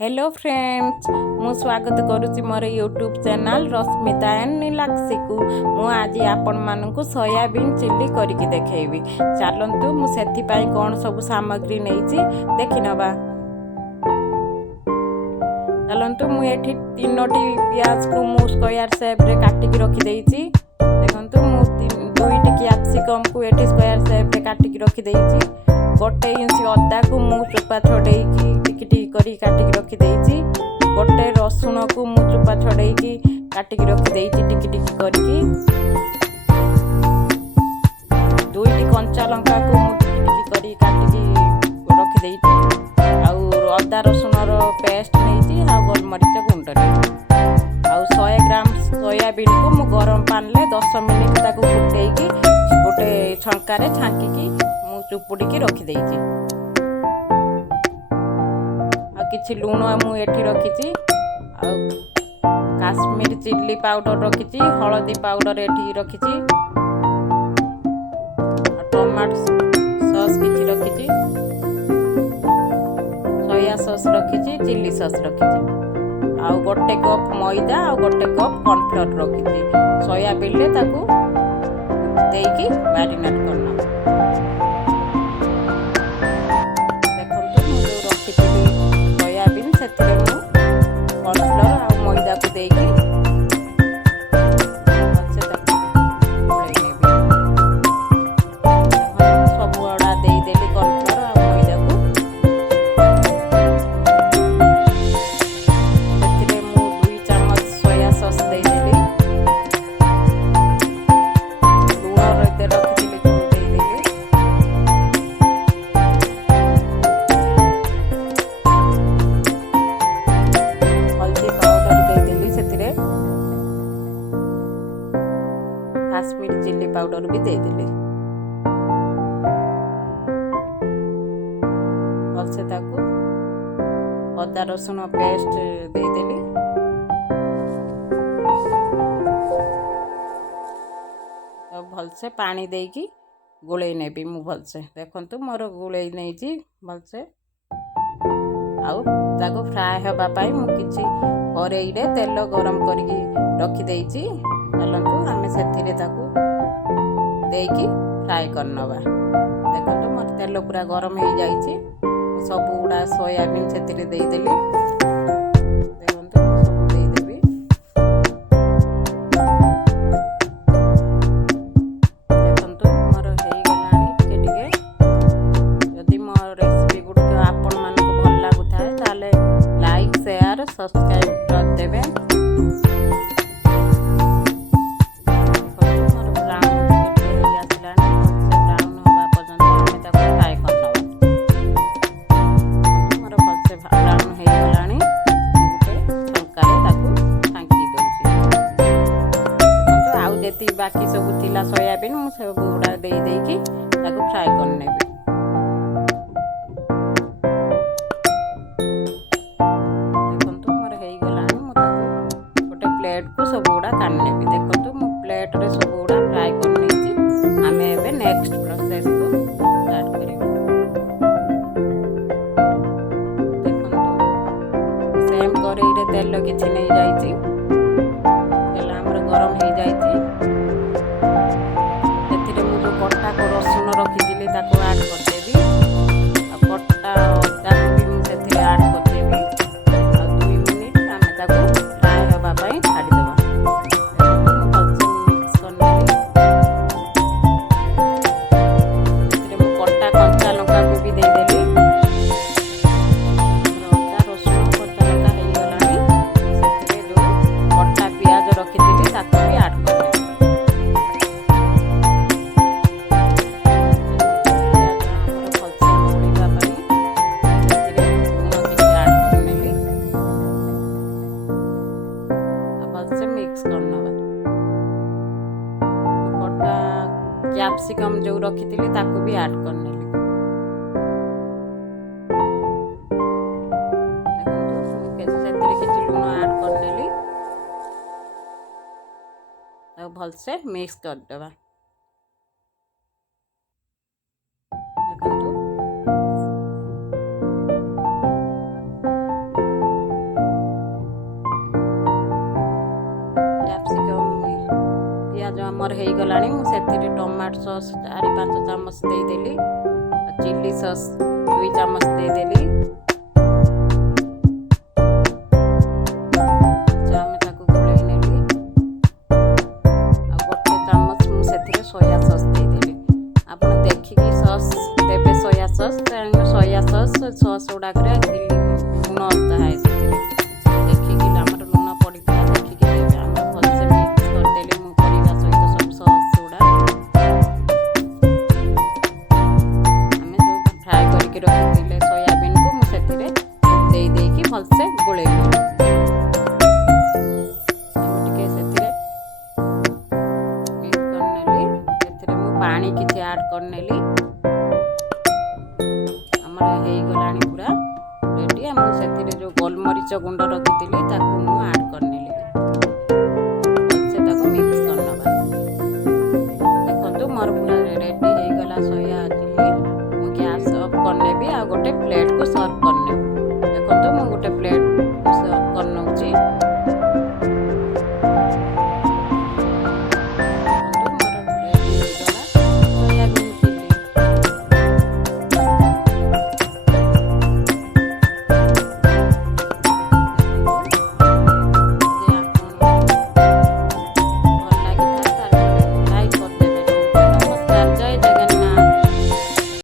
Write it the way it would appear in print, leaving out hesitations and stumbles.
Hello friends, मु स्वागत करुच्ची मोर YouTube channel Rashmita and Nilakshi को। मु आज आपण मानकु सोयाबीन चिल्ली करके देखैबी। चलंतु मु सेथि पई कोन सब सामग्री नैची देखि नबा। चलंतु मु एठी 3टी प्याज को मु स्क्वायर शेप रे काटी के रखी देइची। देखंतु मु 2टी कैप्सिकम को एठी स्क्वायर शेप रे काटी के रखी देइची। गोटे इंच अदा को मु चोपा छड़ेई की टिकी करी काटी के रखी देइची। गोटे रसुण को मु चोपा छड़ेई की काटी के रखी देइची टिकी टिकी करके। 2टी कंचा लंका को मु टिकी टिकी करी काटी के रखी देइची। आउ अदा रसुण रो पेस्ट नेइची आ गोलमरीच गुंड नेइची। आउ 100 ग्राम सोयाबीन को मु गरम पानी ले 10 मिनिट ताको फुटेई की गोटे छंका रे छांकी की मु चुपुड़ी की रखी देइची। किछि लूण मु एठी रखिची। आ काश्मीर चिल्ली पाउडर रखिची, हळदी पाउडर एठी रखिची, टमाटो सॉस किछि रखिची, सोया सॉस रखिची, चिल्ली सॉस रखिची। आ गोटे कप मैदा आ गोटे कप कॉर्नफ्लोर रखिची। सोयाबीन ले ताकू देइकी मैरिनेट करना। कॉर्नफ्लोर और मैदा को देगी सब गुड़ा देदेली कॉर्नफ्लोर और मैदा को। मु 2 चम्मच सोया सॉस देदेली। लूण रखी देदेली। काश्मीर चिल्ली पाउडर भी दे देले। भलसे ताको अदा रसुण पेस्ट दे देली। तो भलसे पानी देकी गोले नेबी मु भलसे। देखंतु मोर गोले नेजी भलसे। आउ ताको फ्राई हेबा पाई मु किछि करेई रे तेल गरम करके रखी देइची। चलंतु आमे सेथिरे ताकू देकी फ्राई करनबा। देखंतु मोर तेल पूरा गरम हो जाइची। सब गुड़ा सोयाबीन सेथिरे देई देली। देखंतु सब देई देबी। देखंतु मोर हेई गलानी टिके जदि मोर रेसिपी गुड आपन मन को भल लागुथाय ताले लाइक शेयर सब्सक्राइब कर देबे। बाकी सब थिला सोयाबीन मु सब गुड़ा दे देकी ताको फ्राई कर नेबी। देखंतु मोर हेई गलानी मु ताको गोटे प्लेट को सब गुड़ा कान नेबी। देखंतु मु प्लेट रे सब गुड़ा फ्राई कर नेची। आमे एबे नेक्स्ट प्रोसेस को स्टार्ट करिबो। देखंतु सेम करेई रे तेल किछि नै जाईची। तेल हमर गरम हो जाईची। कटा को रसुण रखी ताको ऐड कर देबी। आ कटा अदा भी मुझे ऐड कर देबी। आ 2 मिनिट आमे ताको फ्राई होबा पई छाडी देबा। मिक्स कर नेबी। मु कटा कंचा लंका को भी दे देली। अदा रसुण कच्चा लंका हे गलानी। सेथिरे जो कटा प्याज रखी ताको भी ऐड कर देबी। कैप्सिकम जो रखी ताको भी ऐड कर नेली। सेतिरे किछि लूण ऐड कर नेली। तो भलसे मिक्स कर देबा। देखंतु मोर हो गलानी मुझे टमाटो सॉस 4-5 चामच देदेली चिल्ली सॉस 2 चामच देदेली गोले नेली गोटे चामच मुझे सोया सॉस देदेली आप देखिकी सॉस देवे सोया सॉस सोया सॉस गुड़ाक लुण थाए देखिकी लुण पड़ी था देखिकी भलसे मिक्स करदेली मु परिवा सहित सब सॉस गुड़ा आम जो फ्राए करके रखी सोयाबीन को मुझे देकी भलसे गोले पानी किसी ऐड करनेली आमर हो गलानी पूरा रेडी मुझे जो गोलमरीच गुंड रखी मुझे ऐड करनेली से मिक्स करनवा देखो मोर पूरा रेडी हो गला सोया चिल्ली मु गैस ऑफ करनेबी आ गोटे प्लेट को